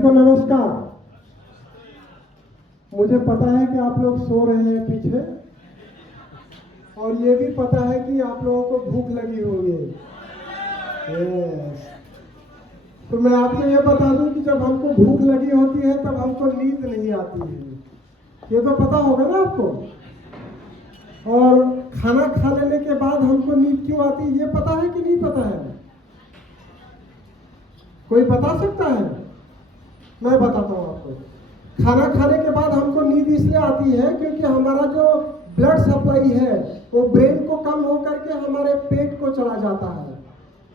को नमस्कार। मुझे पता है कि आप लोग सो रहे हैं पीछे, और ये भी पता है कि आप लोगों को भूख लगी होगी। यस। तो मैं आपको ये बता दूं कि जब हमको भूख लगी होती है तब हमको नींद नहीं आती है। ये तो पता होगा ना आपको। और खाना खा लेने के बाद हमको नींद क्यों आती है, ये पता है कि नहीं पता है? कोई बता सकता है? मैं बताता हूँ आपको। खाना खाने के बाद हमको नींद इसलिए आती है क्योंकि हमारा जो ब्लड सप्लाई है वो ब्रेन को कम होकर के हमारे पेट को चला जाता है।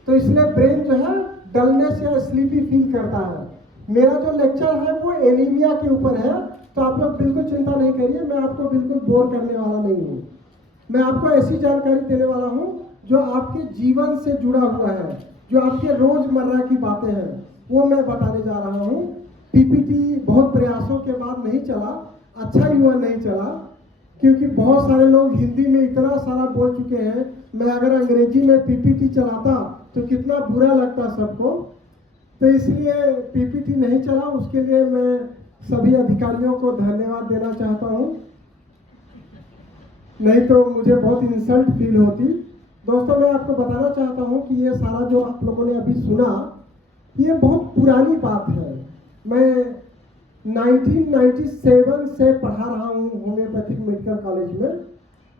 तो इसलिए ब्रेन जो है डलनेस या स्लीपी फील करता है। मेरा जो लेक्चर है वो एनीमिया के ऊपर है, तो आप लोग बिल्कुल चिंता नहीं करिए, मैं आपको बिल्कुल बोर करने वाला नहीं हूँ। मैं आपको ऐसी जानकारी देने वाला हूँ जो आपके जीवन से जुड़ा हुआ है, जो आपके रोजमर्रा की बातें हैं, वो मैं बताने जा रहा हूँ। पीपीटी बहुत प्रयासों के बाद नहीं चला, अच्छा हुआ नहीं चला, क्योंकि बहुत सारे लोग हिंदी में इतना सारा बोल चुके हैं। मैं अगर अंग्रेजी में पीपीटी चलाता तो कितना बुरा लगता सबको। तो इसलिए पीपीटी नहीं चला, उसके लिए मैं सभी अधिकारियों को धन्यवाद देना चाहता हूँ, नहीं तो मुझे बहुत इंसल्ट फील होती। दोस्तों, मैं आपको बताना चाहता हूँ कि ये सारा जो आप लोगों ने अभी सुना, ये बहुत पुरानी बात है। मैं 1997 से पढ़ा रहा हूँ होम्योपैथिक मेडिकल कॉलेज में,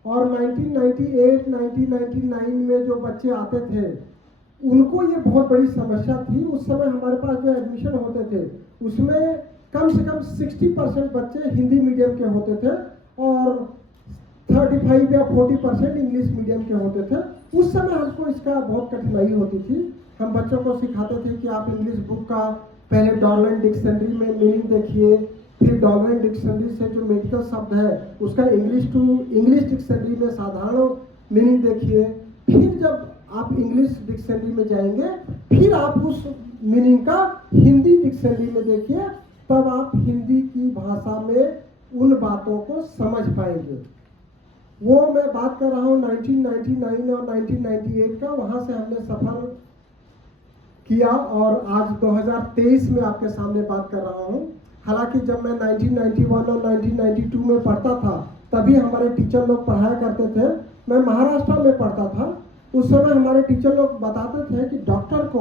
और 1998, 1999 में जो बच्चे आते थे उनको ये बहुत बड़ी समस्या थी। उस समय हमारे पास जो एडमिशन होते थे उसमें कम से कम 60% बच्चे हिंदी मीडियम के होते थे और 35 या 40% इंग्लिश मीडियम के होते थे। उस समय हमको इसका बहुत कठिनाई होती थी। हम बच्चों को सिखाते थे कि आप इंग्लिश बुक का पहले डॉलरन डिक्शनरी में मीनिंग देखिए, फिर डॉलरन डिक्शनरी से जो मेडिकल शब्द है उसका इंग्लिश टू इंग्लिश डिक्शनरी में साधारण मीनिंग देखिए, फिर जब आप इंग्लिश डिक्शनरी में जाएंगे फिर आप उस मीनिंग का हिंदी डिक्शनरी में देखिए, तब आप हिंदी की भाषा में उन बातों को समझ पाएंगे। वो मैं बात कर रहा हूँ 1999 और 1998 का। वहाँ से हमने सफ़र किया और आज 2023 में आपके सामने बात कर रहा हूँ। हालांकि जब मैं 1991 और 1992 में पढ़ता था तभी हमारे टीचर लोग पढ़ाया करते थे। मैं महाराष्ट्र में पढ़ता था। उस समय हमारे टीचर लोग बताते थे कि डॉक्टर को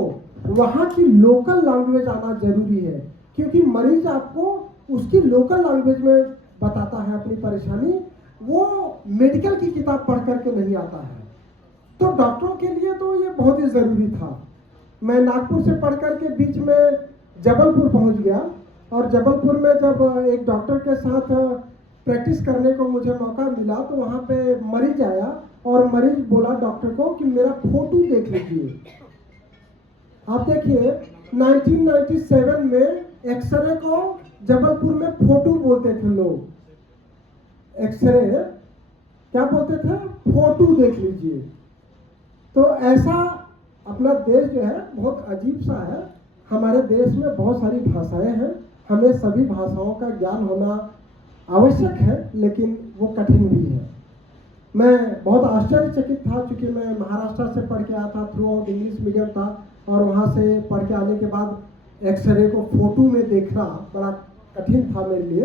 वहाँ की लोकल लैंग्वेज आना जरूरी है, क्योंकि मरीज आपको उसकी लोकल लैंग्वेज में बताता है अपनी परेशानी, वो मेडिकल की किताब पढ़ करके नहीं आता है। तो डॉक्टरों के लिए तो ये बहुत ही ज़रूरी था। मैं नागपुर से पढ़ करके बीच में जबलपुर पहुंच गया, और जबलपुर में जब एक डॉक्टर के साथ प्रैक्टिस करने को मुझे मौका मिला तो वहाँ पे मरीज आया और मरीज बोला डॉक्टर को कि मेरा फोटो देख लीजिए। आप देखिए 1997 में एक्सरे को जबलपुर में फोटो बोलते थे लोग। एक्सरे क्या बोलते थे? फोटो देख लीजिए। तो ऐसा अपना देश जो है बहुत अजीब सा है। हमारे देश में बहुत सारी भाषाएं हैं, हमें सभी भाषाओं का ज्ञान होना आवश्यक है, लेकिन वो कठिन भी है। मैं बहुत आश्चर्यचकित था, क्योंकि मैं महाराष्ट्र से पढ़ के आया था, थ्रू आउट इंग्लिश मीडियम था, और वहाँ से पढ़ के आने के बाद एक्सरे को फोटो में देखना बड़ा कठिन था मेरे लिए।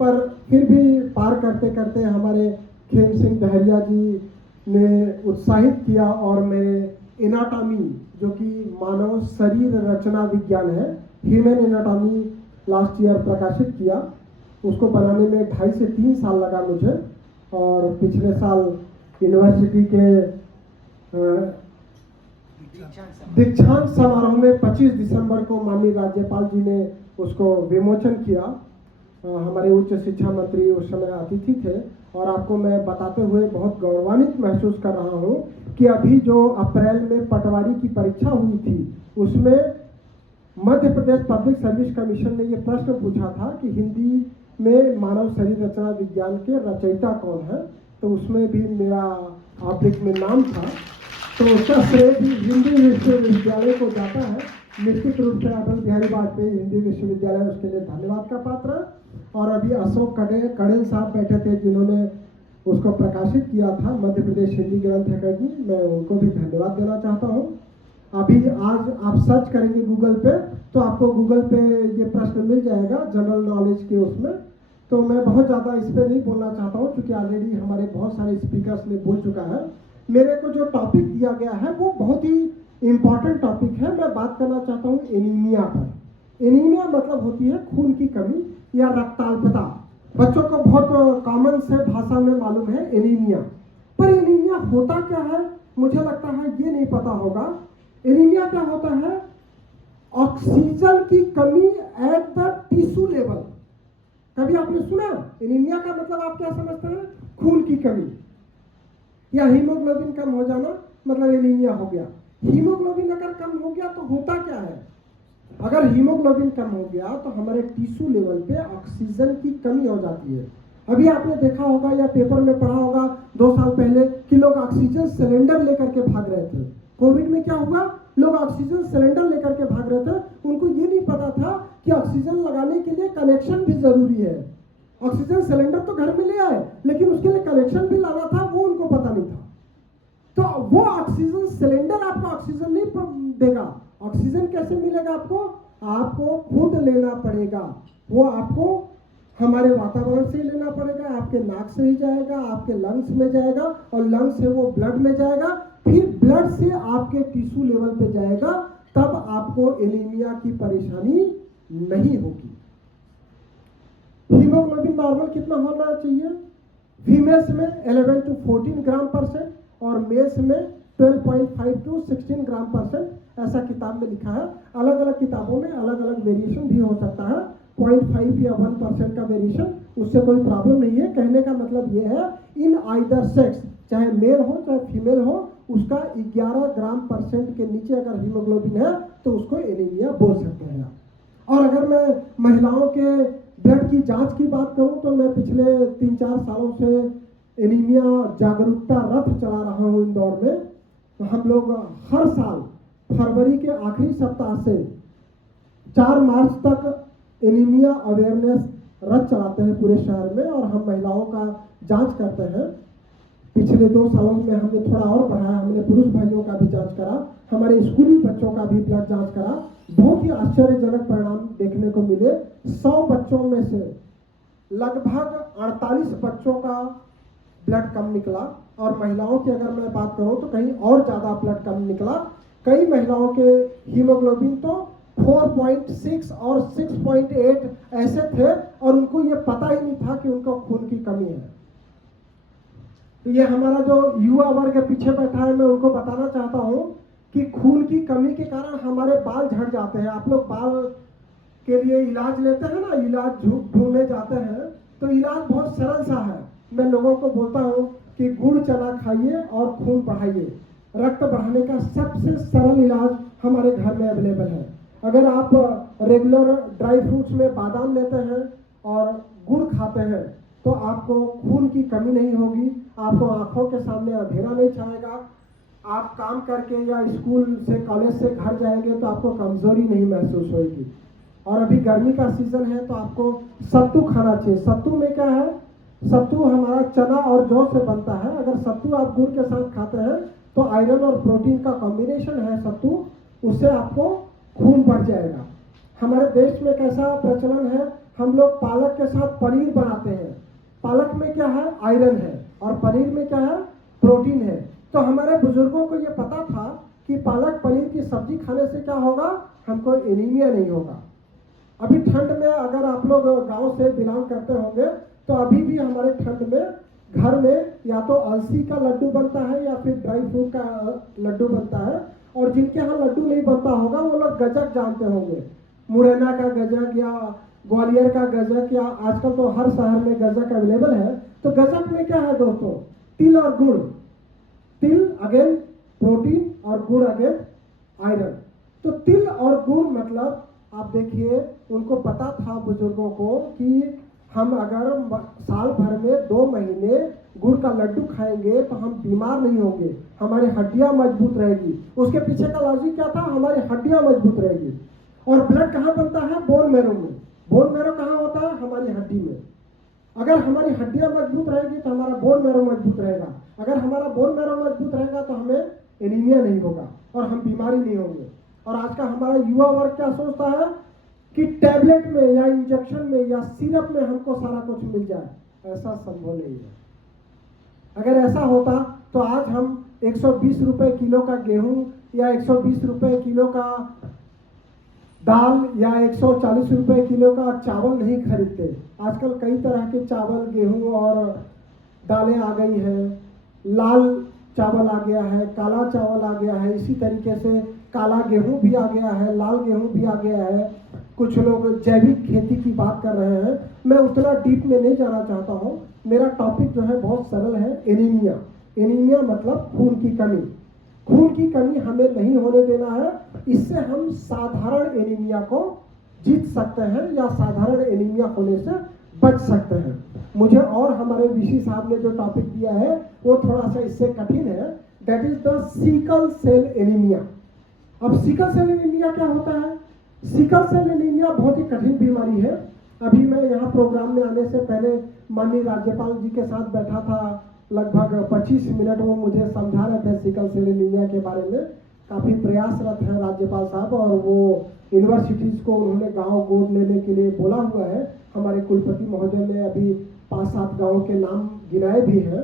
पर फिर भी पार करते करते हमारे खेम सिंह डहरिया जी ने उत्साहित किया और मेरे एनाटॉमी, जो कि मानव शरीर रचना विज्ञान है, ह्यूमन एनाटॉमी लास्ट ईयर प्रकाशित किया। उसको बनाने में 2.5 से 3 साल लगा मुझे, और पिछले साल यूनिवर्सिटी के दीक्षांत समारोह में 25 दिसंबर को माननीय राज्यपाल जी ने उसको विमोचन किया। हमारे उच्च शिक्षा मंत्री उस समय अतिथि थे, और आपको मैं बताते हुए बहुत गौरवान्वित महसूस कर रहा हूँ कि अभी जो अप्रैल में पटवारी की परीक्षा हुई थी उसमें Madhya Pradesh public service commission ने ये प्रश्न पूछा था कि हिंदी में मानव शरीर रचना विज्ञान के रचयिता कौन है, तो उसमें भी मेरा ऑब्जेक्ट में नाम था। तो उसका श्रेय भी हिंदी विश्वविद्यालय को जाता है। निश्चित रूप से अटल बिहारी वाजपेयी हिंदी विश्वविद्यालय उसके लिए धन्यवाद का पात्र है। और अभी अशोक कड़ेल साहब बैठे थे जिन्होंने उसको प्रकाशित किया था, मध्य प्रदेश हिंदी ग्रंथ अकेडमी, मैं उनको भी धन्यवाद देना चाहता हूँ। अभी आज आप सर्च करेंगे गूगल पे तो आपको गूगल पे प्रश्न मिल जाएगा जनरल नॉलेज के उसमें, तो मैं बहुत ज़्यादा इस पर नहीं बोलना चाहता हूँ क्योंकि ऑलरेडी हमारे बहुत सारे स्पीकर्स ने बोल चुका है। मेरे को जो टॉपिक दिया गया है वो बहुत ही इम्पॉर्टेंट टॉपिक है। मैं बात करना चाहता हूँ एनीमिया पर। एनीमिया मतलब होती है खून की कमी या रक्ताल्पता। बच्चों को बहुत कॉमन से भाषा में मालूम है एनीमिया, पर एनीमिया होता क्या है मुझे लगता है ये नहीं पता होगा। एनीमिया क्या होता है? ऑक्सीजन की कमी एट द टिश्यू लेवल। कभी आपने सुना एनीमिया का मतलब आप क्या समझते हैं? खून की कमी या हीमोग्लोबिन कम हो जाना मतलब एनीमिया हो गया। हीमोग्लोबिन अगर कम हो गया तो होता क्या है? अगर हीमोग्लोबिन कम हो गया तो हमारे टिश्यू लेवल पे ऑक्सीजन की कमी हो जाती है। अभी आपने देखा होगा या पेपर में पढ़ा होगा 2 साल पहले कि लोग ऑक्सीजन सिलेंडर लेकर के भाग रहे थे। कोविड में क्या हुआ? लोग ऑक्सीजन सिलेंडर लेकर के भाग रहे थे। उनको ये नहीं पता था कि ऑक्सीजन लगाने के लिए कनेक्शन भी जरूरी है। ऑक्सीजन सिलेंडर तो घर में ले आए लेकिन उसके लिए कनेक्शन भी लाना था, वो उनको पता नहीं था। तो वो ऑक्सीजन सिलेंडर आपको ऑक्सीजन नहीं देगा। ऑक्सीजन कैसे मिलेगा आपको? आपको खुद लेना पड़ेगा। वो आपको हमारे वातावरण से लेना पड़ेगा, आपके नाक से ही जाएगा, आपके लंग्स में जाएगा और लंग्स से वो ब्लड में जाएगा, फिर ब्लड से आपके टिश्यू लेवल पे जाएगा, तब आपको एनीमिया की परेशानी नहीं होगी। हीमोग्लोबिन नॉर्मल कितना होना चाहिए? फीमेल्स में 11 to 14 ग्राम %, और मेल्स में 12.5 to 16 ग्राम %। ऐसा किताब में लिखा है। अलग अलग किताबों में अलग अलग वेरिएशन भी हो सकता है। 0.5 या 1% का वेरिएशन, उससे कोई प्रॉब्लम नहीं है। कहने का मतलब ये है इन आइदर सेक्स, चाहे मेल हो चाहे फीमेल हो, उसका 11 ग्राम % के नीचे अगर हीमोग्लोबिन है तो उसको एनीमिया बोल सकते हैं। और अगर मैं महिलाओं के ब्लड की जांच की बात करूं तो मैं पिछले 3-4 सालों से एनीमिया जागरूकता रथ चला रहा हूं इंदौर में। तो हम लोग हर साल फरवरी के आखिरी सप्ताह से 4 मार्च तक एनीमिया अवेयरनेस रथ चलाते हैं पूरे शहर में, और हम महिलाओं का जांच करते हैं। पिछले 2 सालों में हमने थोड़ा और बढ़ाया, हमने पुरुष भाइयों का भी जांच करा, हमारे स्कूली बच्चों का भी ब्लड जांच करा। बहुत ही आश्चर्यजनक परिणाम देखने को मिले। 100 बच्चों में से लगभग 48 बच्चों का ब्लड कम निकला, और महिलाओं की अगर मैं बात करूं तो कहीं और ज्यादा ब्लड कम निकला। कई महिलाओं के हीमोग्लोबिन तो 4.6 और 6.8 ऐसे थे और उनको ये पता ही नहीं था कि उनको खून की कमी है। तो ये हमारा जो युवा वर्ग के पीछे बैठा है, मैं उनको बताना चाहता हूं कि खून की कमी के कारण हमारे बाल झड़ जाते हैं। आप लोग बाल के लिए इलाज लेते हैं ना, इलाज ढूंढने जाते हैं, तो इलाज बहुत सरल सा है। मैं लोगों को बोलता हूं कि गुड़ चना खाइए और खून बढ़ाइए। रक्त बढ़ाने का सबसे सरल इलाज हमारे घर में अवेलेबल है। अगर आप रेगुलर ड्राई फ्रूट्स में बादाम लेते हैं और गुड़ खाते हैं तो आपको खून की कमी नहीं होगी, आपको आंखों के सामने अंधेरा नहीं छाएगा, आप काम करके या स्कूल से कॉलेज से घर जाएंगे तो आपको कमजोरी नहीं महसूस होगी। और अभी गर्मी का सीजन है तो आपको सत्तू खाना चाहिए। सत्तू में क्या है? सत्तू हमारा चना और जौ से बनता है। अगर सत्तू आप गुड़ के साथ खाते हैं तो आयरन और प्रोटीन का कॉम्बिनेशन है सत्तू, उससे आपको खून बढ़ जाएगा। हमारे देश में कैसा प्रचलन है, हम लोग पालक के साथ पनीर बनाते हैं। पालक में क्या है? आयरन है, और पनीर में क्या है? प्रोटीन है। तो हमारे बुजुर्गों को ये पता था कि पालक पनीर की सब्जी खाने से क्या होगा? हमको एनीमिया नहीं होगा। अभी ठंड में अगर आप लोग गांव से बिलोंग करते होंगे तो अभी भी हमारे ठंड में घर में या तो अलसी का लड्डू बनता है या फिर ड्राई फ्रूट का लड्डू बनता है। और जिनके यहाँ लड्डू नहीं बनता होगा वो लोग गजक जानते होंगे, मुरैना का गजक या ग्वालियर का गजक, या आजकल तो हर शहर में गजक अवेलेबल है। तो गजक में क्या है दोस्तों? तिल और गुड़। तिल अगेन प्रोटीन और गुड़ अगेन आयरन। तो तिल और गुड़ मतलब आप देखिए, उनको पता था बुजुर्गों को कि हम अगर साल भर में 2 महीने गुड़ का लड्डू खाएंगे तो हम बीमार नहीं होंगे, हमारी हड्डियां मजबूत रहेगी। उसके पीछे का लॉजिक क्या था? हमारी हड्डियां मजबूत रहेगी। और ब्लड कहाँ बनता है? बोन मैरो में। बोन मैरो कहाँ होता है? हमारी हड्डी में। अगर हमारी हड्डियां मजबूत रहेगी तो हमारा बोन मैरो मजबूत रहेगा। अगर हमारा बोन मैरो मजबूत रहेगा तो हमें एनीमिया नहीं होगा और हम बीमारी नहीं होंगे। और आज का हमारा युवा वर्ग क्या सोचता है कि कि टैबलेट में या इंजेक्शन में या सिरप में हमको सारा कुछ मिल जाए, ऐसा संभव नहीं है। अगर ऐसा होता तो आज हम 120 रुपए किलो का गेहूं या 120 रुपए किलो का दाल या 140 रुपए किलो का चावल नहीं खरीदते। आजकल कई तरह के चावल, गेहूं और दालें आ गई हैं। लाल चावल आ गया है, काला चावल आ गया है, इसी तरीके से काला गेहूं भी आ गया है, लाल गेहूं भी आ गया है। कुछ लोग जैविक खेती की बात कर रहे हैं। मैं उतना डीप में नहीं जाना चाहता हूं। मेरा टॉपिक जो है बहुत सरल है, एनीमिया। एनीमिया मतलब खून की कमी। खून की कमी हमें नहीं होने देना है। इससे हम साधारण एनीमिया को जीत सकते हैं या साधारण एनीमिया होने से बच सकते हैं। मुझे और हमारे वीसी साहब ने जो टॉपिक दिया है वो थोड़ा सा इससे कठिन है, that is the sickle cell anaemia. अब सिकल सेल एनीमिया क्या होता है? सिकल सेल एनीमिया बहुत ही कठिन बीमारी है। अभी मैं यहाँ प्रोग्राम में आने से पहले माननीय राज्यपाल जी के साथ बैठा था, लगभग 25 मिनट वो मुझे समझा रहे थे सिकल सेल एनीमिया के बारे में। काफ़ी प्रयासरत है राज्यपाल साहब, और वो यूनिवर्सिटीज़ को उन्होंने गांव गोद लेने के लिए बोला हुआ है। हमारे कुलपति महोदय ने अभी 5-7 गाँव के नाम गिनाए भी हैं।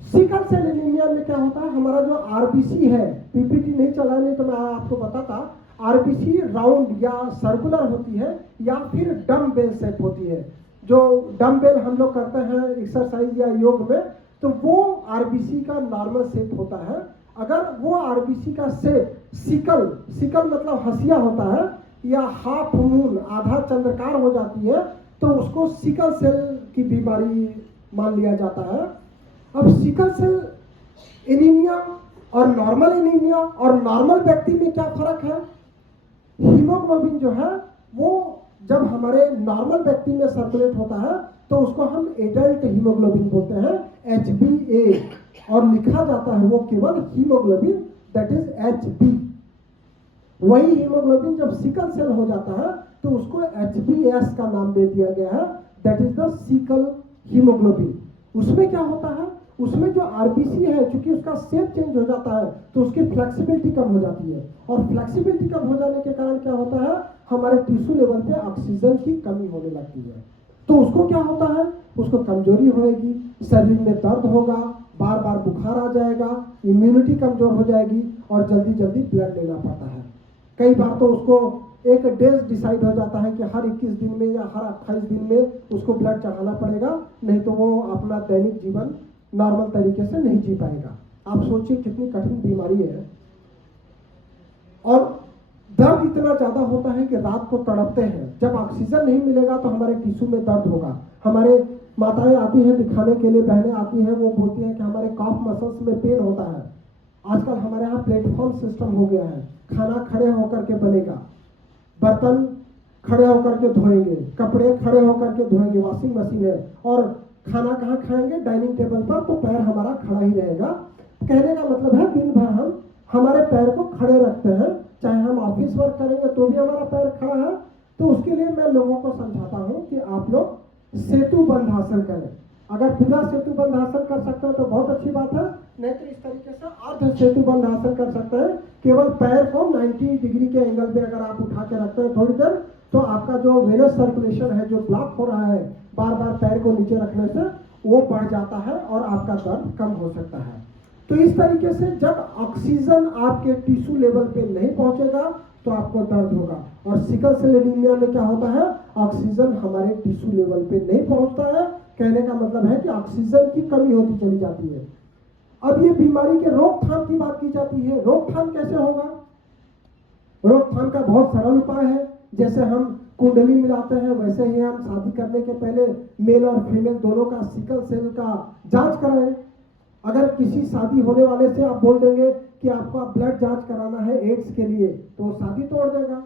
सिकल सेल एनीमिया में क्या होता है, हमारा जो आरबीसी है, पीपीटी नहीं चला नहीं तो मैं आपको बताता, आरबीसी राउंड या सर्कुलर होती है या फिर डम्बेल शेप होती है। जो डम्बेल हम लोग करते हैं एक्सरसाइज या योग में, तो वो आरबीसी का नॉर्मल शेप होता है। अगर वो आरबीसी का शेप सिकल मतलब हंसिया होता है या हाफ मून आधा चंद्रकार हो जाती है, तो उसको सिकल सेल की बीमारी मान लिया जाता है। अब सिकल सेल एनीमिया और नॉर्मल एनीमिया और नॉर्मल व्यक्ति में क्या फर्क है? हीमोग्लोबिन जो है वो जब हमारे नॉर्मल व्यक्ति में सर्कुलेट होता है तो उसको हम एडल्ट हीमोग्लोबिन बोलते हैं, HbA, और लिखा जाता है वो केवल हीमोग्लोबिन, दैट इज HB। वही हीमोग्लोबिन जब सिकल सेल हो जाता है तो उसको HbS का नाम दे दिया गया है, that is the sickle haemoglobin. उसमें क्या होता है, उसमें जो आरबीसी है, चूंकि उसका शेप चेंज हो जाता है तो उसकी फ्लेक्सिबिलिटी कम हो जाती है, और फ्लेक्सिबिलिटी कम हो जाने के कारण क्या होता है, हमारे टिश्यू लेवल पे ऑक्सीजन की कमी होने लगती है। तो उसको क्या होता है, उसको कमजोरी होएगी, शरीर में दर्द होगा, बार बार बुखार आ जाएगा, इम्यूनिटी कमजोर हो जाएगी और जल्दी जल्दी ब्लड लेना पड़ता है। कई बार तो उसको एक डेज डिसाइड हो जाता है कि हर 21 दिन में या हर 28 दिन में उसको ब्लड चढ़ाना पड़ेगा, नहीं तो वो अपना दैनिक जीवन नॉर्मल तरीके से नहीं जी पाएगा। आप सोचिए कितनी कठिन बीमारी है। और दर्द इतना ज्यादा होता है कि रात को तड़पते हैं। जब ऑक्सीजन नहीं मिलेगा तो हमारे टिश्यू में दर्द होगा। हमारे माताएं आती हैं दिखाने के लिए, बहनें आती हैं, वो बोलती हैं कि हमारे कॉफ मसल्स में पेन होता है। आजकल हमारे यहाँ प्लेटफॉर्म सिस्टम हो गया है, खाना खड़े होकर के बनेगा, बर्तन खड़े होकर के धोएंगे, कपड़े खड़े होकर के धोएंगे, वॉशिंग मशीन है, और खाना कहाँ खाएंगे, डाइनिंग टेबल पर, तो पैर हमारा खड़ा ही रहेगा। कहने का मतलब है दिन भर हम हमारे पैर को खड़े रखते हैं, चाहे हम ऑफिस वर्क करेंगे तो भी हमारा पैर खड़ा है। तो उसके लिए मैं लोगों को समझाता हूँ कि आप लोग सेतु बंध आसन करें। अगर पूरा सेतु बंध आसन कर सकते हैं तो बहुत अच्छी बात है, नहीं तो इस तरीके से अर्ध सेतु बंध आसन कर सकते हैं। केवल पैर को 90 डिग्री के एंगल पे अगर आप उठा के रखते हैं थोड़ी देर, तो आपका जो वेनस सर्कुलेशन है जो ब्लॉक हो रहा है बार बार पैर को नीचे रखने से, वो बढ़ जाता है और आपका दर्द कम हो सकता है। तो इस तरीके से जब ऑक्सीजन आपके टिश्यू लेवल पे नहीं पहुंचेगा तो आपको दर्द होगा। और सिकल सेल एनीमिया में क्या होता है, ऑक्सीजन हमारे टिश्यू लेवल पे नहीं पहुंचता है। कहने का मतलब है कि ऑक्सीजन की कमी होती चली जाती है। अब ये बीमारी के रोकथाम की बात की जाती है। रोकथाम कैसे होगा? रोकथाम का बहुत सरल उपाय है। जैसे हम कुंडली मिलाते हैं वैसे ही हम शादी करने के पहले मेल और फीमेल दोनों का सिकल सेल का जांच कराएं। अगर किसी शादी होने वाले से आप बोल देंगे कि आपको ब्लड जांच कराना है एड्स के लिए, तो वो शादी तोड़ देगा।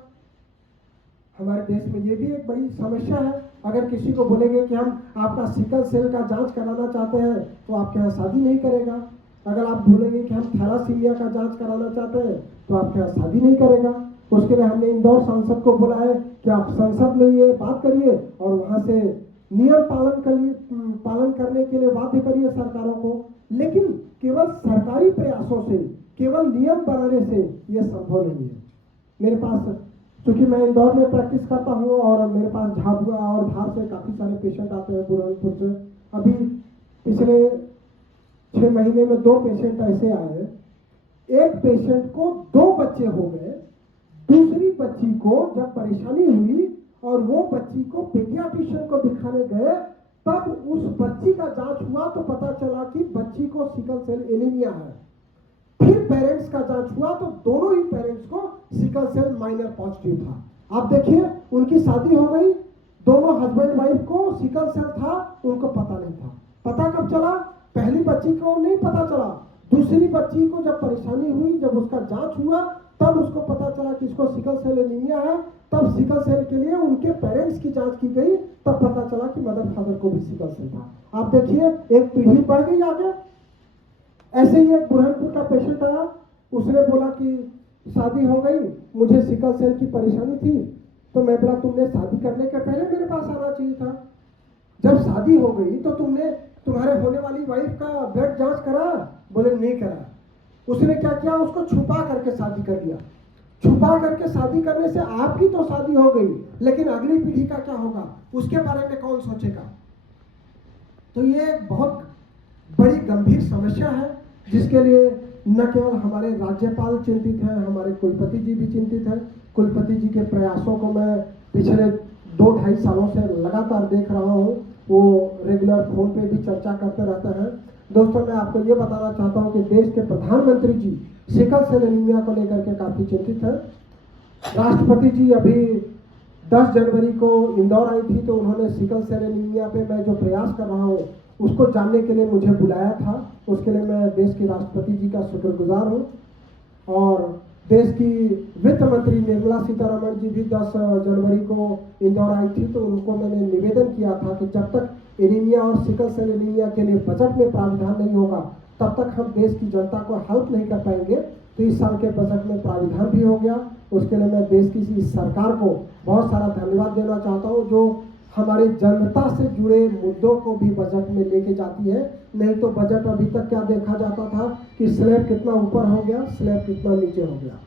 हमारे देश में ये भी एक बड़ी समस्या है। अगर किसी को बोलेंगे कि हम आपका सिकल सेल का जांच कराना चाहते हैं तो आपके यहाँ शादी नहीं करेगा। अगर आप बोलेंगे कि हम थैलासीमिया का जांच कराना चाहते हैं तो आपके यहाँ शादी नहीं करेगा। उसके लिए हमने इंदौर सांसद को बोला है कि आप संसद में ये बात करिए और वहाँ से नियम पालन करने के लिए बाध्य करिए सरकारों को। लेकिन केवल सरकारी प्रयासों से, केवल नियम बनाने से ये संभव नहीं है। मेरे पास क्योंकि मैं इंदौर में प्रैक्टिस करता हूँ और मेरे पास झाबुआ और धार से काफ़ी सारे पेशेंट आते हैं, बुरहानपुर से। अभी पिछले 6 महीने में 2 पेशेंट ऐसे आए, एक पेशेंट को 2 बच्चे हो गए, दूसरी बच्ची को जब परेशानी हुई और वो बच्ची को पीडियाट्रिशियन को दिखाने गए, तब उस बच्ची का जांच हुआ तो पता चला कि बच्ची को सिकल सेल एनीमिया है। फिर पेरेंट्स का जांच हुआ तो दोनों ही पेरेंट्स को सिकल सेल माइनर पॉजिटिव था। आप देखिए, उनकी शादी हो गई, दोनों हस्बैंड वाइफ को सिकल सेल था, उनको पता नहीं था। पता कब चला? पहली बच्ची को नहीं पता चला, दूसरी बच्ची को जब परेशानी हुई, जब उसका जांच हुआ, तब उसको पता चला कि इसको सिकल सेल एनीमिया है। तब सिकल सेल के लिए उनके पेरेंट्स की जांच की गई, तब पता चला कि मदर फादर को भी सिकल सेल था। आप देखिए, एक पीढ़ी बढ़ गई आगे। ऐसे ही एक बुरहानपुर का पेशेंट आया, उसने बोला कि शादी हो गई, मुझे सिकल सेल की परेशानी थी, तो मैं बोला तुमने शादी करने के पहले मेरे पास आना चाहिए था। जब शादी हो गई तो तुमने तुम्हारे होने वाली वाइफ का ब्लड जांच करा? बोले नहीं करा। उसने क्या किया? उसको छुपा करके शादी कर लिया। छुपा करके शादी करने से आपकी तो शादी हो गई, लेकिन अगली पीढ़ी का क्या होगा, उसके बारे में कौन सोचेगा? तो ये बहुत बड़ी गंभीर समस्या है, जिसके लिए न केवल हमारे राज्यपाल चिंतित हैं, हमारे कुलपति जी भी चिंतित हैं। कुलपति जी के प्रयासों को मैं पिछले 2-2.5 सालों से लगातार देख रहा हूँ, वो रेगुलर फोन पे भी चर्चा करते रहते हैं। दोस्तों, मैं आपको ये बताना चाहता हूँ कि देश के प्रधानमंत्री जी सिकल सेल एनीमिया को लेकर के काफ़ी चिंतित हैं। राष्ट्रपति जी अभी 10 जनवरी को इंदौर आई थी, तो उन्होंने सिकल सेल एनीमिया पे मैं जो प्रयास कर रहा हूँ उसको जानने के लिए मुझे बुलाया था। उसके लिए मैं देश के राष्ट्रपति जी का शुक्रगुजार हूँ। और देश की वित्त मंत्री निर्मला सीतारमण जी भी 10 जनवरी को इंदौर आई थी, तो उनको मैंने निवेदन किया था कि जब तक एनीमिया और सिकल सेल एनीमिया के लिए बजट में प्रावधान नहीं होगा, तब तक हम देश की जनता को हेल्प नहीं कर पाएंगे। तो इस साल के बजट में प्रावधान भी हो गया। उसके लिए मैं देश की इस सरकार को बहुत सारा धन्यवाद देना चाहता हूँ, जो हमारी जनता से जुड़े मुद्दों को भी बजट में लेके जाती है। नहीं तो बजट अभी तक क्या देखा जाता था कि स्लैब कितना ऊपर हो गया, स्लैब कितना नीचे हो गया।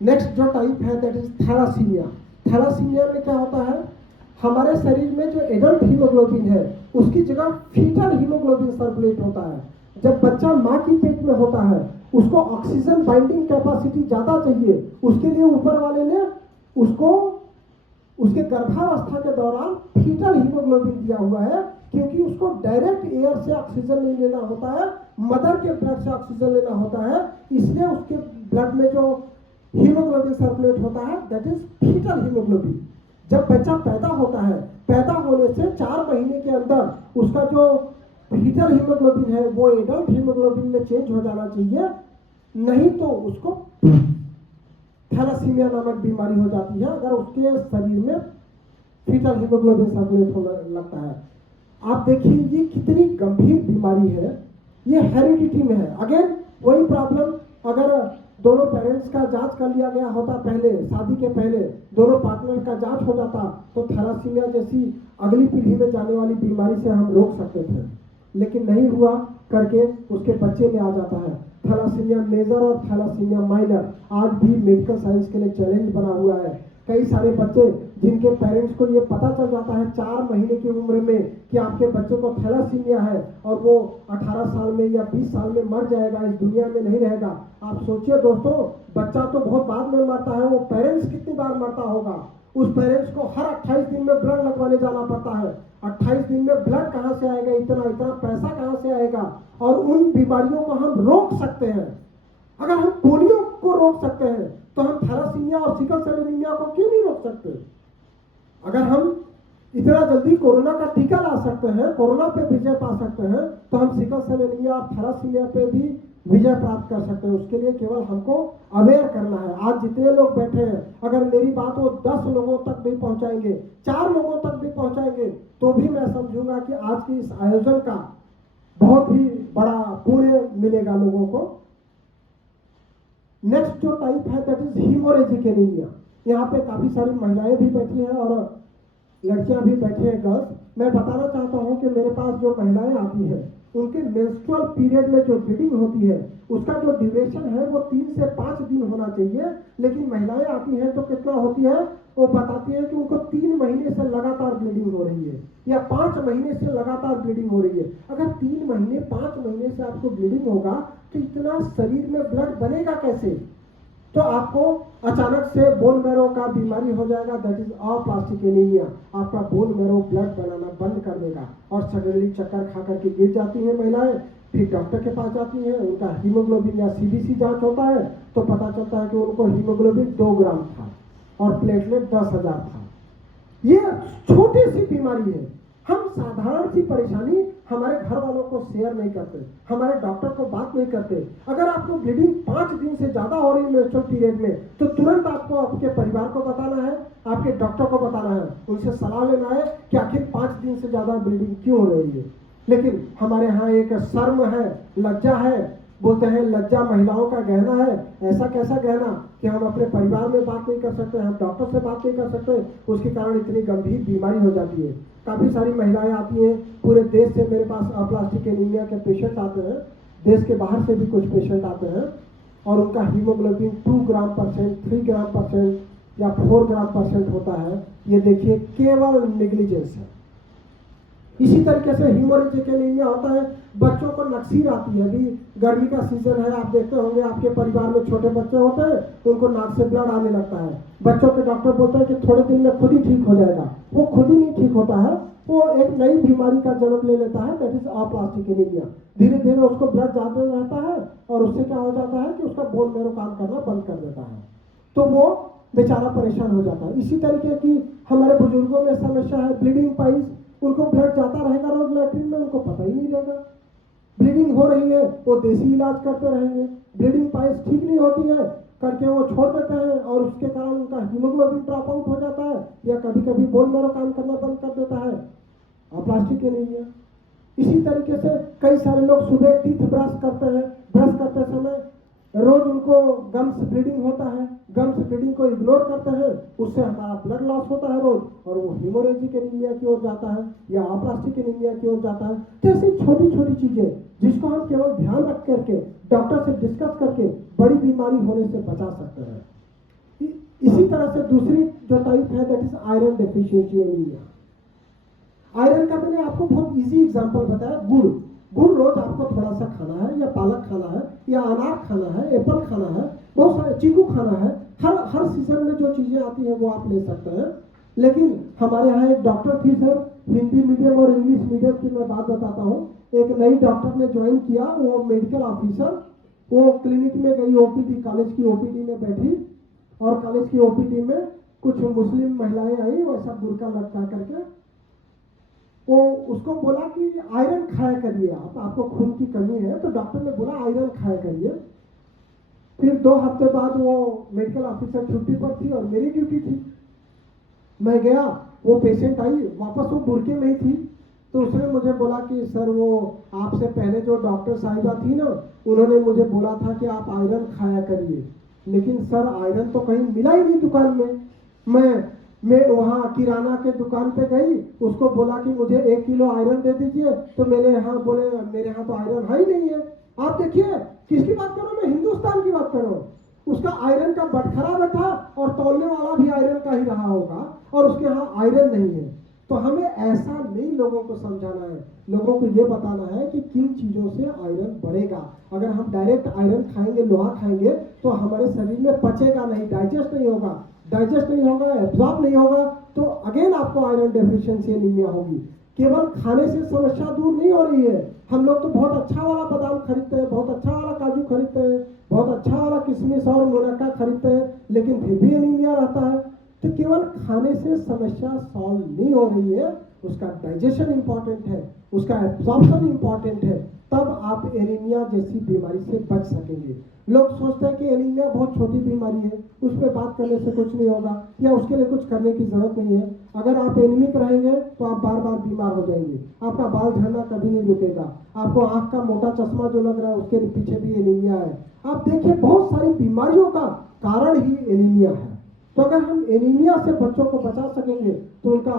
नेक्स्ट जो टाइप है दैट इज थैलासीमिया। थैलासीमिया में क्या होता है, हमारे शरीर में जो एडल्ट हीमोग्लोबिन है उसकी जगह फीटल हीमोग्लोबिन सर्कुलेट होता है। जब बच्चा माँ की पेट में होता है, उसको ऑक्सीजन बाइंडिंग कैपेसिटी ज्यादा चाहिए, उसके लिए ऊपर वाले ने उसको उसके गर्भावस्था के दौरान फीटल हीमोग्लोबिन दिया हुआ है, क्योंकि उसको डायरेक्ट एयर से ऑक्सीजन नहीं लेना होता है, मदर के ब्लड से ऑक्सीजन लेना होता है। इसलिए उसके ब्लड में जो हीमोग्लोबिन सर्कुलेट होता है दैट इज फीटल हीमोग्लोबिन। जब बच्चा पैदा होता है, पैदा होने से 4 महीने के अंदर उसका जो फीटल हीमोग्लोबिन है वो एडल्ट हीमोग्लोबिन में चेंज हो जाना चाहिए, नहीं तो उसको थैलासीमिया नामक बीमारी हो जाती है, अगर उसके शरीर में फीटल हीमोग्लोबिन सर्कुलेट होने लगता है। आप देखिए ये कितनी गंभीर बीमारी है, ये हेरिडिटी में है। अगेन वही प्रॉब्लम, अगर दोनों पेरेंट्स का जांच कर लिया गया होता पहले, शादी के पहले दोनों पार्टनर का जांच हो जाता, तो थैलासीमिया जैसी अगली पीढ़ी में जाने वाली बीमारी से हम रोक सकते थे, लेकिन नहीं हुआ करके उसके बच्चे में आ जाता है। थैलासीमिया मेजर और थैलासीमिया माइनर आज भी मेडिकल साइंस के लिए चैलेंज बना हुआ है। कई सारे बच्चे जिनके पेरेंट्स को ये पता चल जाता है 4 महीने की उम्र में कि आपके बच्चे को थैलासीमिया है और वो 18 साल में या 20 साल में मर जाएगा, इस दुनिया में नहीं रहेगा। आप सोचिए दोस्तों, बच्चा तो बहुत बाद में मरता है, वो पेरेंट्स कितनी बार मरता होगा। उस पेरेंट्स को हर 28 दिन में ब्लड लगवाने जाना पड़ता है। 28 दिन में ब्लड कहाँ से आएगा, इतना इतना पैसा कहाँ से आएगा। और उन बीमारियों को हम रोक सकते हैं। अगर हम पोलियो को रोक सकते हैं तो हम थैलासीमिया और सिकल सेल एनीमिया को क्यों नहीं रोक सकते। अगर हम इतना जल्दी कोरोना का टीका ला सकते हैं, कोरोना पे विजय पा सकते हैं, तो हम सिकल सेल एनीमिया और थैलासीमिया पे भी विजय प्राप्त कर सकते हैं। उसके लिए केवल हमको अवेयर करना है। आज जितने लोग बैठे हैं, अगर मेरी बात वो 10 लोगों तक भी पहुंचाएंगे, 4 लोगों तक भी पहुंचाएंगे, तो भी मैं समझूंगा कि आज की इस आयोजन का बहुत ही बड़ा पुण्य मिलेगा लोगों को। नेक्स्ट जो टाइप है दैट इज हीमोरेजिक एनीमिया। यहाँ पे काफी सारी महिलाएं भी बैठी हैं और लड़कियां भी बैठी हैं, गर्ल्स। मैं बताना चाहता हूँ कि मेरे पास जो महिलाएं आती हैं उनके मेंस्ट्रुअल पीरियड में जो ब्लीडिंग होती है उसका जो ड्यूरेशन है वो 3 से 5 दिन होना चाहिए, लेकिन महिलाएं आती हैं तो कितना होती है, वो बताती है कि उनको 3 महीने से लगातार ब्लीडिंग हो रही है या 5 महीने से लगातार ब्लीडिंग हो रही है। अगर 3 महीने 5 महीने से आपको ब्लीडिंग होगा तो इतना शरीर में ब्लड बनेगा कैसे? तो आपको अचानक से बोन मैरो का बीमारी हो जाएगा, दैट इज अप्लास्टिक एनीमिया। आपका बोन मैरो ब्लड बनाना बंद कर देगा और सडनली चक्कर खा करके गिर जाती हैं महिलाएं। फिर डॉक्टर के पास जाती हैं, उनका हीमोग्लोबिन या सीबीसी जांच होता है तो पता चलता है कि उनको हीमोग्लोबिन 2 ग्राम था और प्लेटलेट 10,000 था। ये छोटी सी बीमारी है। हम साधारण सी परेशानी हमारे घर वालों को शेयर नहीं करते, हमारे डॉक्टर को बात नहीं करते। अगर आपको ब्लीडिंग 5 दिन से ज्यादा हो रही है मेंस्ट्रुअल पीरियड में तो तुरंत आपको आपके परिवार को बताना है, आपके डॉक्टर को बताना है, उनसे सलाह लेना है कि आखिर 5 दिन से ज्यादा ब्लीडिंग क्यों हो रही है। लेकिन हमारे यहाँ एक शर्म है, लज्जा है, बोलते हैं लज्जा महिलाओं का गहना है। ऐसा कैसा गहना कि हम अपने परिवार में बात नहीं कर सकते, हम डॉक्टर से बात नहीं कर सकते, उसके कारण इतनी गंभीर बीमारी हो जाती है। काफ़ी सारी महिलाएं आती हैं, पूरे देश से मेरे पास अप्लास्टिक एनीमिया के पेशेंट आते हैं, देश के बाहर से भी कुछ पेशेंट आते हैं और उनका हीमोग्लोबिन 2 ग्राम परसेंट, 3 ग्राम परसेंट या 4 ग्राम परसेंट होता है। ये देखिए केवल नेग्लिजेंस है। इसी तरीके से हीमोरेजिक एनीमिया होता है, बच्चों को नक्सीर आती है। अभी गर्मी का सीजन है, आप देखते होंगे आपके परिवार में छोटे बच्चे होते हैं तो उनको नाक से ब्लड आने लगता है। बच्चों के डॉक्टर बोलते हैं कि थोड़े दिन में खुद ही ठीक हो जाएगा, वो खुद ही नहीं ठीक होता है, वो एक नई बीमारी का जन्म ले लेता है, दैट इज अप्लास्टिक एनीमिया। धीरे धीरे उसको ब्लड जाते रहता है और उससे क्या हो जाता है कि उसका बोन मैरो काम करना बंद कर देता है, तो वो बेचारा परेशान हो जाता है। इसी तरीके की हमारे बुजुर्गों में समस्या है, ब्लीडिंग पाइल्स, उनको ब्लड जाता रहेगा रोज लैट्रिन में, उनको पता ही नहीं रहेगा ब्लीडिंग हो रही है, वो देसी इलाज करते रहेंगे, ब्लीडिंग पाइल्स ठीक नहीं होती है करके वो छोड़ देते हैं और उसके कारण उनका हीमोग्लोबिन ड्रॉप आउट हो जाता है या कभी कभी बोन मैरो काम करना बंद कर देता है, अप्लास्टिक एनीमिया। इसी तरीके से कई सारे लोग सुबह टीथ ब्रश करते हैं, ब्रश करते समय रोज उनको गम्स ब्लीडिंग होता है, गम्स ब्लीडिंग को इग्नोर करते हैं, उससे हमारा ब्लड लॉस होता है रोज और वो हीमोरेजिक एनीमिया की ओर जाता है या अप्लास्टिक एनीमिया की ओर जाता है। तो ऐसी छोटी छोटी चीजें जिसको हम केवल ध्यान रख करके डॉक्टर से डिस्कस करके बड़ी बीमारी होने से बचा सकते हैं। इसी तरह से दूसरी जो टाइप है that is iron deficiency anaemia. Iron का मैंने आपको बहुत इजी एग्जांपल बताया, गुड़ रोज आपको थोड़ा सा खाना है या पालक खाना है या अनार खाना है, एप्पल खाना है, बहुत सारे चीकू खाना है। हर सीजन में जो चीजें आती हैं वो आप ले सकते हैं। लेकिन हमारे यहाँ एक डॉक्टर थी सर, हिंदी मीडियम और इंग्लिश मीडियम की मैं बात बताता हूँ। एक नई डॉक्टर ने ज्वाइन किया, वो मेडिकल ऑफिसर, वो क्लिनिक में गई, ओपीडी कॉलेज की ओपीडी में बैठी और कॉलेज की ओपीडी में कुछ मुस्लिम महिलाएं आई, वैसा बुर्का लटका करके वो उसको बोला कि आयरन खाया करिए, आपको खून की कमी है, तो डॉक्टर ने बोला आयरन खाया करिए। फिर 2 हफ्ते बाद वो मेडिकल ऑफिसर छुट्टी पर थी और मेरी ड्यूटी थी। मैं गया, वो पेशेंट आई, वापस वो बुरके में ही थी, तो उसने मुझे बोला कि सर वो आपसे पहले जो डॉक्टर साहिबा थी ना, उन्होंने मुझे बोला था कि आप आयरन खाया करिए, लेकिन सर आयरन तो कहीं मिला ही नहीं दुकान में। मैं वहाँ किराना के दुकान पे गई, उसको बोला कि मुझे 1 किलो आयरन दे दीजिए, तो मेरे यहाँ बोले मेरे यहाँ तो आयरन है ही नहीं है। आप देखिए किसकी बात कर रहा हूँ मैं, हिंदुस्तान की बात कर रहा हूँ। उसका आयरन का बटखरा बैठा और तौलने वाला भी आयरन का ही रहा होगा और उसके यहाँ आयरन नहीं है। तो हमें ऐसा नहीं लोगों को समझाना है, लोगों को ये बताना है कि किन चीजों से आयरन बढ़ेगा। अगर हम डायरेक्ट आयरन खाएंगे, लोहा खाएंगे, तो हमारे शरीर में पचेगा नहीं, डाइजेस्ट नहीं होगा, एब्जॉर्ब नहीं होगा, तो अगेन आपको आयरन डेफिशिएंसी एनीमिया होगी। केवल खाने से समस्या दूर नहीं हो रही है। हम लोग तो बहुत अच्छा वाला बादाम खरीदते हैं, बहुत अच्छा वाला काजू खरीदते हैं, बहुत अच्छा वाला किशमिश और मुनक्का खरीदते हैं, लेकिन फिर भी एनीमिया रहता है। तो केवल खाने से समस्या सॉल्व नहीं हो रही है, उसका डाइजेशन इंपॉर्टेंट है, उसका एब्जॉर्प्शन इंपॉर्टेंट है, तब आप एनीमिया जैसी बीमारी से बच सकेंगे। लोग सोचते हैं कि एनीमिया बहुत छोटी बीमारी है, उस पर बात करने से कुछ नहीं होगा या उसके लिए कुछ करने की जरूरत नहीं है। अगर आप एनीमिक रहेंगे तो आप बार बार बीमार हो जाएंगे, आपका बाल झड़ना कभी नहीं रुकेगा, आपको आंख का मोटा चश्मा जो लग रहा है उसके पीछे भी एनीमिया है। आप देखिए बहुत सारी बीमारियों का कारण ही एनीमिया है। तो अगर हम एनीमिया से बच्चों को बचा सकेंगे तो उनका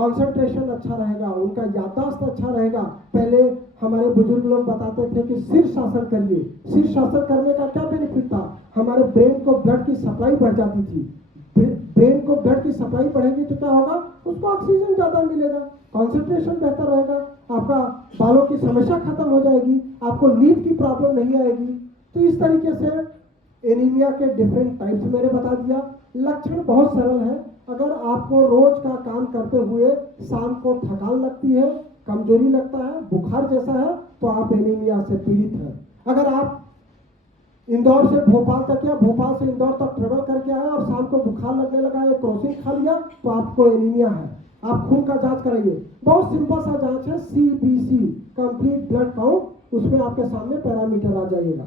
कंसंट्रेशन अच्छा रहेगा, उनका याददाश्त अच्छा रहेगा। पहले हमारे बुजुर्ग लोग बताते थे कि शीर्षासन करिए। शीर्षासन करने का क्या बेनिफिट था? हमारे ब्रेन को ब्लड की सप्लाई बढ़ जाती थी। ब्रेन को ब्लड की सप्लाई बढ़ेगी तो क्या होगा? उसको ऑक्सीजन ज़्यादा मिलेगा, कंसंट्रेशन बेहतर रहेगा, आपका बालों की समस्या खत्म हो जाएगी, आपको नींद की प्रॉब्लम नहीं आएगी। तो इस तरीके से एनीमिया के डिफरेंट टाइप्स मैंने बता दिया। लक्षण बहुत सरल है। अगर आपको रोज का काम करते हुए शाम को थकान लगती है, कमजोरी लगता है, बुखार जैसा है, तो आप एनीमिया से पीड़ित हैं। अगर आप इंदौर से भोपाल तक या भोपाल से इंदौर तक ट्रेवल करके आए और शाम को बुखार लगने लगा या क्रोसिन खा लिया, तो आपको एनीमिया है। आप खून का जांच कराइए, बहुत सिंपल सा जांच है, CBC कंप्लीट ब्लड काउंट। उसमें आपके सामने पैरामीटर आ जाएगा।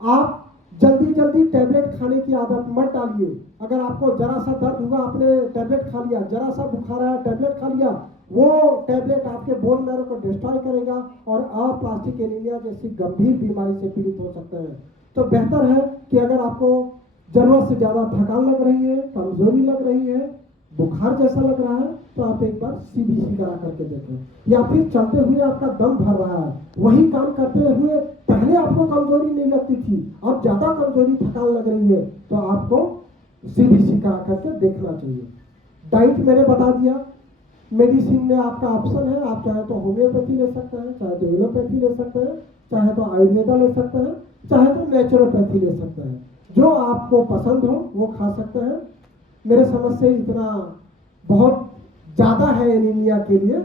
आप जल्दी जल्दी टैबलेट खाने की आदत मत डालिए। अगर आपको जरा सा दर्द हुआ, आपने टैबलेट खा लिया, जरा सा बुखार आया, टैबलेट खा लिया, वो टैबलेट आपके बोन मैरो को डिस्ट्रॉय करेगा और अप्लास्टिक एनीमिया जैसी गंभीर बीमारी से पीड़ित हो सकते हैं। तो बेहतर है कि अगर आपको जरूरत से ज्यादा थकान लग रही है, कमजोरी लग रही है, बुखार जैसा लग रहा है, तो आप एक बार CBC करा करके देखें। या फिर चलते हुए आपका दम भर रहा है, वही काम करते हुए पहले आपको कमजोरी नहीं लगती थी, अब ज्यादा कमजोरी थकान लग रही है, तो आपको CBC करा करके देखना चाहिए। डाइट मैंने बता दिया। मेडिसिन में आपका ऑप्शन है, आप चाहे तो होम्योपैथी ले सकते हैं, चाहे तो एलोपैथी ले सकते हैं, चाहे तो आयुर्वेदा ले सकते हैं, चाहे तो नेचुरोपैथी ले सकते हैं। जो आपको पसंद हो वो खा सकते हैं। मेरे समझ से इतना बहुत ज़्यादा है एनीमिया के लिए।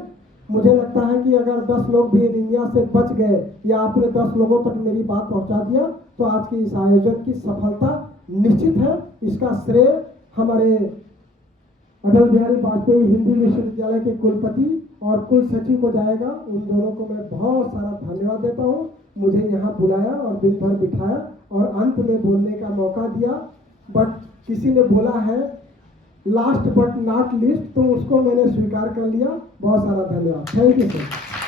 मुझे लगता है कि अगर 10 लोग भी एनीमिया से बच गए या आपने 10 लोगों तक मेरी बात पहुंचा दिया, तो आज की इस आयोजन की सफलता निश्चित है। इसका श्रेय हमारे अटल बिहारी वाजपेयी हिंदी विश्वविद्यालय के कुलपति और कुल सचिव को जाएगा। उन दोनों को मैं बहुत सारा धन्यवाद देता हूँ। मुझे यहाँ बुलाया और दिन भर बिठाया और अंत में बोलने का मौका दिया। बट किसी ने बोला है लास्ट बट नॉट लीस्ट, तो उसको मैंने स्वीकार कर लिया। बहुत सारा धन्यवाद। Thank you sir.